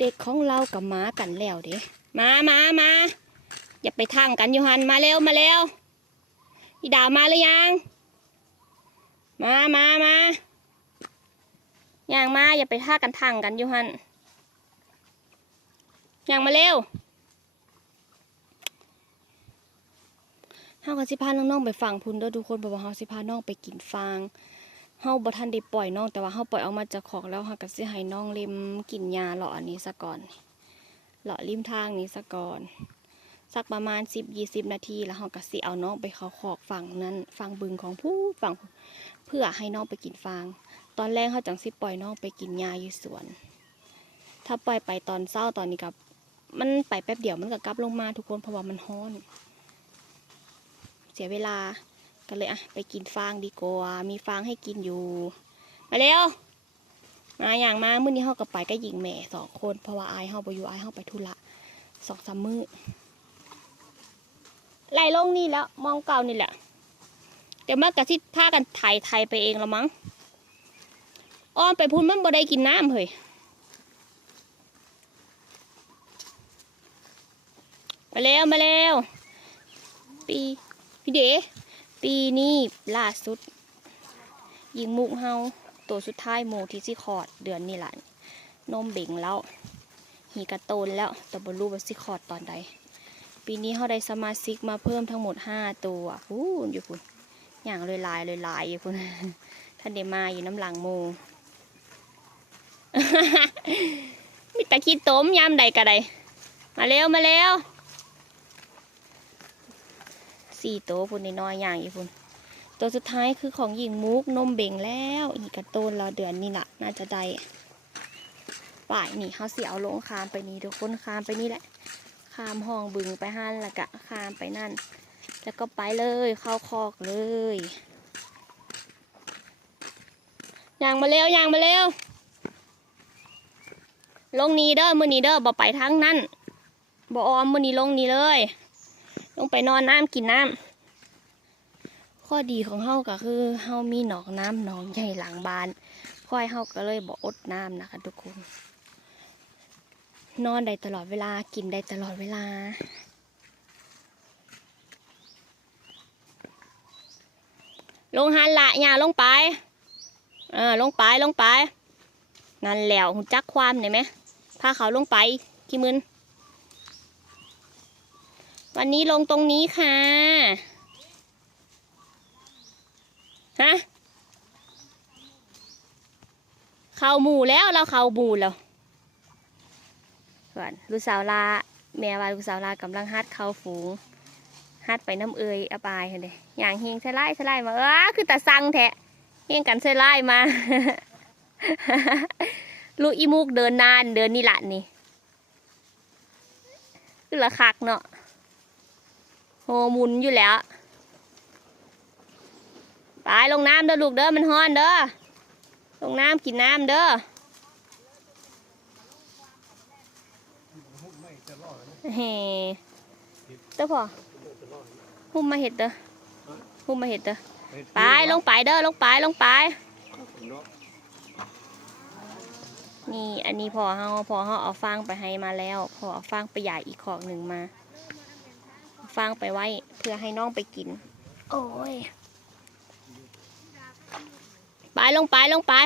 เด็กของเรากับหมากันแล้วเด้มาอย่าไปทางกันยูฮันมาเร็วอีดาวมาหรือยังมาอย่างมาอย่าไปท่ากันทางกันยูฮันอย่างมาเร็วเฮาก็สิพาน้องๆไปฟังพุ่นเด้อทุกคนบอกว่าเฮาสิพาน้องไปกินฟางเฮาบ่ทันได้ปล่อยน้องแต่ว่าเฮาปล่อยออกมาจากคอกแล้วเฮาก็สิให้น้องเล็มกินหญ้าเลาะอันนี้ซะก่อนเลาะริมทางนี้ซะก่อนสักประมาณ10-20 นาทีแล้วเฮาก็สิเอาน้องไปเข้าคอกฝั่งนั้นฝั่งบึงของผู้ฝั่งเพื่อให้น้องไปกินฟางตอนแรกเฮาจังสิปล่อยน้องไปกินหญ้าอยู่สวนถ้าปล่อยไปตอนเช้าตอนนี้กับมันไปแป๊บเดียวมันก็กลับลงมาทุกคนเพราะว่ามันร้อนเสียเวลาก็เลยไปกินฟางดีกว่ามีฟางให้กินอยู่มาเร็วมาอย่างมามื้อนี้เฮาก็ไปกับหญิงแม่2 คนเพราะว่าอายเฮาบ่อยู่อายเฮาไปธุระ2-3 มื้อไล่ลงนี่แล้วมองเก่านี่แหละเดี๋ยวมากระซิบพากันไถไปเองละมั้งอ้อมไปพุ่นมันบ่ได้กินน้ำเฮ้ยมาเร็วพี่เด๋ปีนี้ล่าสุดยิงมุกเฮาตัวสุดท้ายโมที่สิคอดเดือนนี้แหละนมเบ่งแล้วหีกระโตนแล้วแต่บ่รู้ว่าสิคอดตอนใดปีนี้เขาได้สมาชิกมาเพิ่มทั้งหมด5 ตัวอยู่พุ่นอย่างลายอยู่พุ่นท่านเดมาอยู่น้ำหลังโม มีตะขี้ต้มยำใดกะใดมาเร็ว4 ตัวพุ่นน้อยอย่างอยู่พุ่นตัวสุดท้ายคือของหญิงมุกนมเบ่งแล้วอีกกระโตนเราเดือนนี้แหละน่าจะได้ป่ายนี่เขาเสียเอาลงคามไปนี่ทุกคนคามไปนี่แหละคามห้องบึงไปหั่นแล้วก็คามไปนั่นแล้วก็ไปเลยเข้าคอกเลยย่างมาเร็วลงนี้เด้อมื้อนี้เด้อบ่ไปทางนั้นบ่ออมมื้อนี้ลงนี้เลยลงไปนอนน้ำกินน้ำข้อดีของเฮาก็คือเฮามีหนองน้ำหนองใหญ่หลังบ้านค่อยเฮาก็เลยบ่อดน้ำนะคะทุกคนนอนได้ตลอดเวลากินได้ตลอดเวลาลงหันละอย่าลงไปลงไปนั่นแล้วหุ่นจักความเห็นไหมพาเขาลงไปกี่มื้อวันนี้ลงตรงนี้ค่ะฮะเข้าหมู่แล้วเราเข้าหมู่แล้วส่วนลูกสาวลาแม่ว่าลูกสาวลากำลังฮัดเข้าฝูงฮัดไปน้ำเอยอบายเห็นเลยอย่างเฮงใส่ไล่มาคือตาสั่งแทะเฮงกันใส่ไล่มา ลูกอีมุกเดินนานเดินนี่ละนี่คือละคักเนาะโหมุนอยู่แล้วไปลงน้ำเด้อลูกเด้อมันฮ้อนเด้อลงน้ำกินน้ำเด้อเฮ้เด้อพ่อหุ่มมาเห็ดเด้อไปลงไปเด้อลงไปนี่อันนี้พอเขาเอาฟางไปให้มาแล้วพอเอาฟางไปใหญ่อีกขอกหนึ่งมาฟางไปไว้เพื่อให้น้องไปกินโอ้ยไปลงไป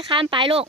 ข้ามไปลูก